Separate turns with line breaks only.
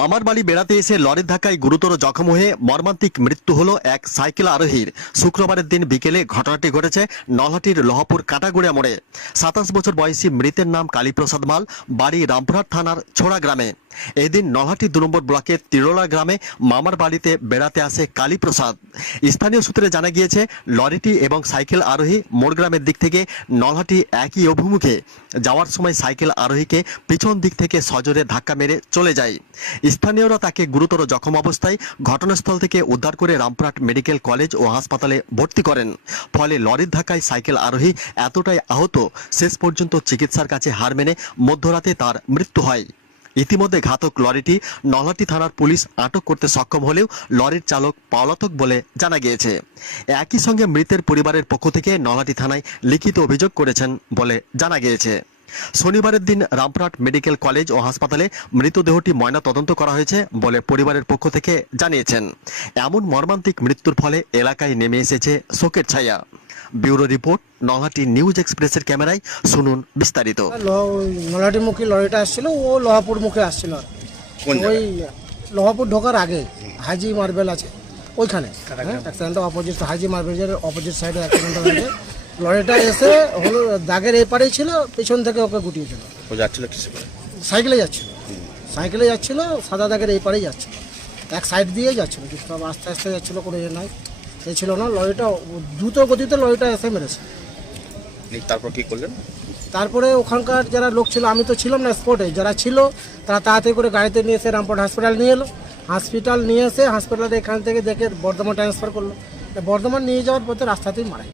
মামার বাড়ি বেড়াতে এসে লরির ধাক্কায় গুরুতর জখম হয়ে মর্মান্তিক মৃত্যু হলো এক সাইকেল আরোহীর। শুক্রবারের দিন বিকেলে ঘটনাটি ঘটেছে নলহাটির লহপুর কাটাগুড়িয়া মোড়ে। সাতাশ বছর বয়সী মৃতের নাম কালীপ্রসাদ মাল, বাড়ি রামপুরহাট থানার ছোড়া গ্রামে। এদিন নলহাটি দু নম্বর ব্লকের তিরোলা গ্রামে মামার বাড়িতে বেড়াতে আসে কালীপ্রসাদ। স্থানীয় সূত্রে জানা গিয়েছে, লরিটি এবং সাইকেল আরোহী মোড়গ্রামের দিক থেকে নলহাটি একই অভিমুখে। যাওয়ার সময় সাইকেল আরোহীকে পিছন দিক থেকে সজোরে ধাক্কা মেরে চলে যায়। স্থানীয়রা তাকে গুরুতর জখম অবস্থায় ঘটনাস্থল থেকে উদ্ধার করে রামপুরহাট মেডিকেল কলেজ ও হাসপাতালে ভর্তি করেন। ফলে লরির ধাক্কায় সাইকেল আরোহী এতটাই আহত, শেষ পর্যন্ত চিকিৎসার কাছে হার মেনে মধ্যরাতে তার মৃত্যু হয়। ইতিমধ্যে ঘাতক লরিটি নলহাটি থানার পুলিশ আটক করতে সক্ষম হলেও লরির চালক পলাতক বলে জানা গিয়েছে। একই সঙ্গে মৃতের পরিবারের পক্ষ থেকে নলহাটি থানায় লিখিত অভিযোগ করেছেন বলে জানা গিয়েছে। শনিবারের দিন রামপুরহাট মেডিকেল কলেজ ও হাসপাতালে মৃতদেহটি ময়না তদন্ত করা হয়েছে বলে পরিবারের পক্ষ থেকে জানিয়েছেন। এমন মর্মান্তিক মৃত্যুর ফলে এলাকায় নেমে এসেছে শোকের ছায়া। ব্যুরো রিপোর্ট নলহাটি নিউজ এক্সপ্রেসের ক্যামেরায় শুনুন বিস্তারিত।
নলাটি মুখী লরিটা আসছিল ও লোহাপুর মুখে আসছিল ওই লোহাপুর ঢোকার আগে হাজি মার্বেল আছে ওইখানে। অপোজিট হাজি মার্বেলের অপোজিট সাইডে অ্যাক্সিডেন্টটা হয়েছে। লরিটা এসে হলো দাগের এপারেই ছিল পেছন থেকে ওকে গুটিয়েছিল।
ও যাচ্ছিল
সাইকেলে যাচ্ছিল। সাইকেলে যাচ্ছিল সাদা দাগের এই পারেই যাচ্ছিল। এক সাইড দিয়ে যাচ্ছিল চুপচাপ আস্তে আস্তে যাচ্ছিল কোনো ইয়ে নাই। সে ছিল না লরিটা দ্রুত গতিতে লরিটা এসে মেরেছে।
তারপর কি করলেন?
তারপরে ওখানকার যারা লোক ছিল আমি তো ছিলাম না স্পটে যারা ছিল তারা তাড়াতাড়ি করে গাড়িতে নিয়ে এসে রামপুর হসপিটাল নিয়ে এলো। হসপিটাল নিয়ে এসে হসপিটালে এখান থেকে দেখে বর্ধমান ট্রান্সফার করল। বর্ধমান নিয়ে যাওয়ার পথে রাস্তাতেই মারা গেছে।